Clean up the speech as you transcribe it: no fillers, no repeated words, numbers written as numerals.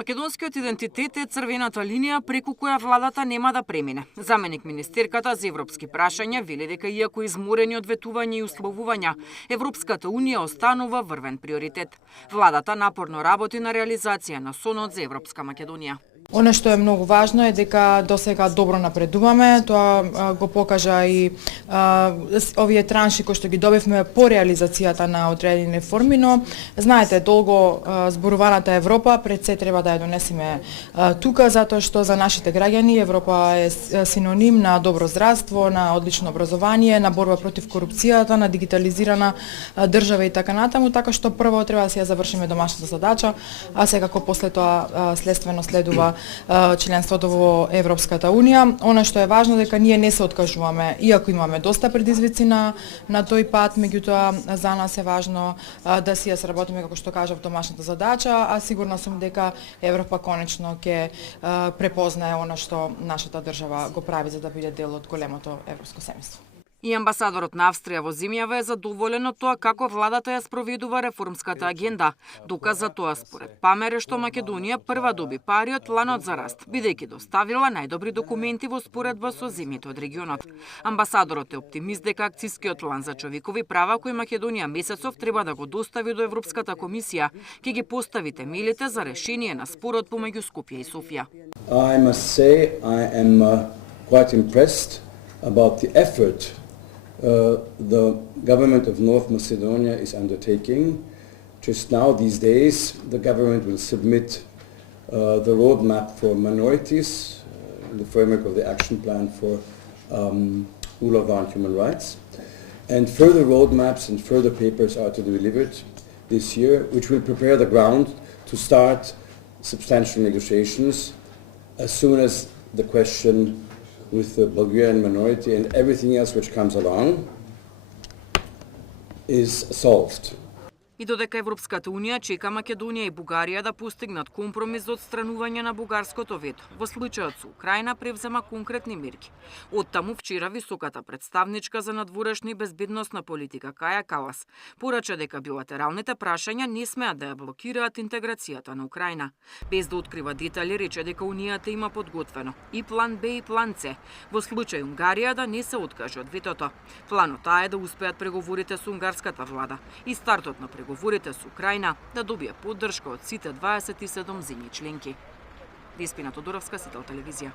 Македонскиот идентитет е црвената линија преку која владата нема да премине. Заменик министерката за европски прашања вели дека иако изморени од ветување и условувања, Европската унија останува врвен приоритет. Владата напорно работи на реализација на сонот за Европска Македонија. Оно што е многу важно е дека досега добро напредуваме, тоа го покажа и овие транши кои што ги добивме по реализацијата на одредени реформи, но знаете, долго зборуваната Европа пред се треба да ја донесеме тука, затоа што за нашите граѓани Европа е синоним на добро здравство, на одлично образование, на борба против корупцијата, на дигитализирана држава и така натаму, така што прво треба да се ја завршиме домашната задача, а секако после тоа следствено следува членството во Европската унија. Она што е важно дека ние не се откажуваме, иако имаме доста предизвици на тој пат, меѓутоа за нас е важно да си ја сработиме, како што кажав, домашната задача, а сигурна сум дека Европа конечно ќе препознае она што нашата држава го прави за да биде дел од големото европско семејство. И амбасадорот на Австрија во земјава е задоволен од тоа како владата ја спроведува реформската агенда. Доказ за тоа според ПАМЕР е што Македонија прва доби пари од планот за раст, бидејќи доставила најдобри документи во споредба со земјите од регионот. Амбасадорот е оптимист дека акцискиот план за човекови права кој Македонија месецов треба да го достави до Европската комисија ќе ги постави темелите за решение на спорот помеѓу Скопје и Софија. I must say I am quite impressed about the effort the government of North Macedonia is undertaking. Just now, these days, the government will submit the roadmap for minorities in the framework of the action plan for rule of law and human rights. And further roadmaps and further papers are to be delivered this year, which will prepare the ground to start substantial negotiations as soon as the question with the Bulgarian minority and everything else which comes along is solved. И додека Европската унија чека Македонија и Бугарија да постигнат компромис за отстранување на бугарското вето, во случајот со Украина превзема конкретни мерки. Оттаму вчера високата представничка за надворешна и безбедносна политика Каја Калас порача дека билатералните прашања не смеат да ја блокираат интеграцијата на Украина. Без да открива детали, рече дека Унијата има подготвено и план Б и план С, во случај Унгарија да не се откаже од ветото. Планот А е да успеат преговорите со унгарската влада и стартот на преговорите со Украина да добие поддршка од сите 27 земји членки. Деспина Тодоровска, Сител телевизија.